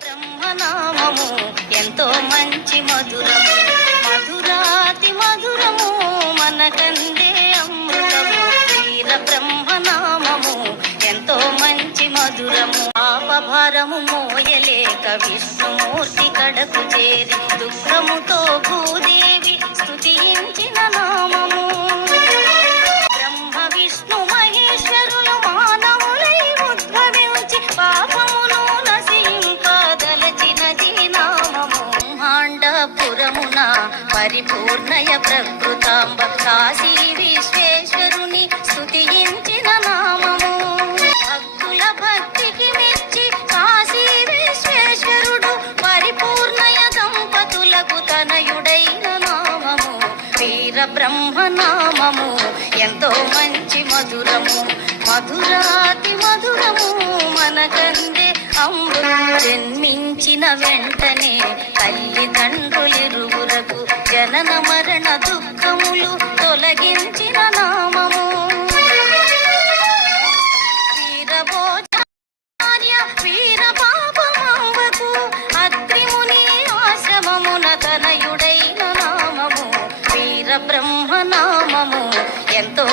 బ్రహ్మనామము ఎంతో మంచి మధురము, మధురాతి మధురము మనకందే అమృతము. వీర బ్రహ్మనామము ఎంతో మంచి మధురము. పాపభారము మోయలేక విష్ణుమూర్తి కడకు చేరి దుఃఖముతో భూదేవి స్తుతించిన నామము. బ్రహ్మ విష్ణు మహేశ్వరులు మానవులై ఉద్భవించి పాపమును నశింపదలచినది నామము. బ్రహ్మాండపురమున పరిపూర్ణయ ప్రకృతాంబ కాశీ విశ్వేశ్వరుని స్తుతించిన నామము. భక్తుల భక్తికి మెచ్చి కాశీ విశ్వేశ్వరుడు పరిపూర్ణయ దంపతులకు తనయుడైన నామము. వీర బ్రహ్మనామము ఎంతో మంచి మధురము, మధురాతి మధురము మనకందే అమృతం. జన్మించిన వెంటనే తల్లిదండ్రులిరువురకు జనన మరణ దుఃఖములు తొలగించిన నామము. వీరభోజార్య వీర పాపమాంబకు అత్రిముని ఆశ్రమమున తనయుడైన నామము. వీర బ్రహ్మనామము ఎంతో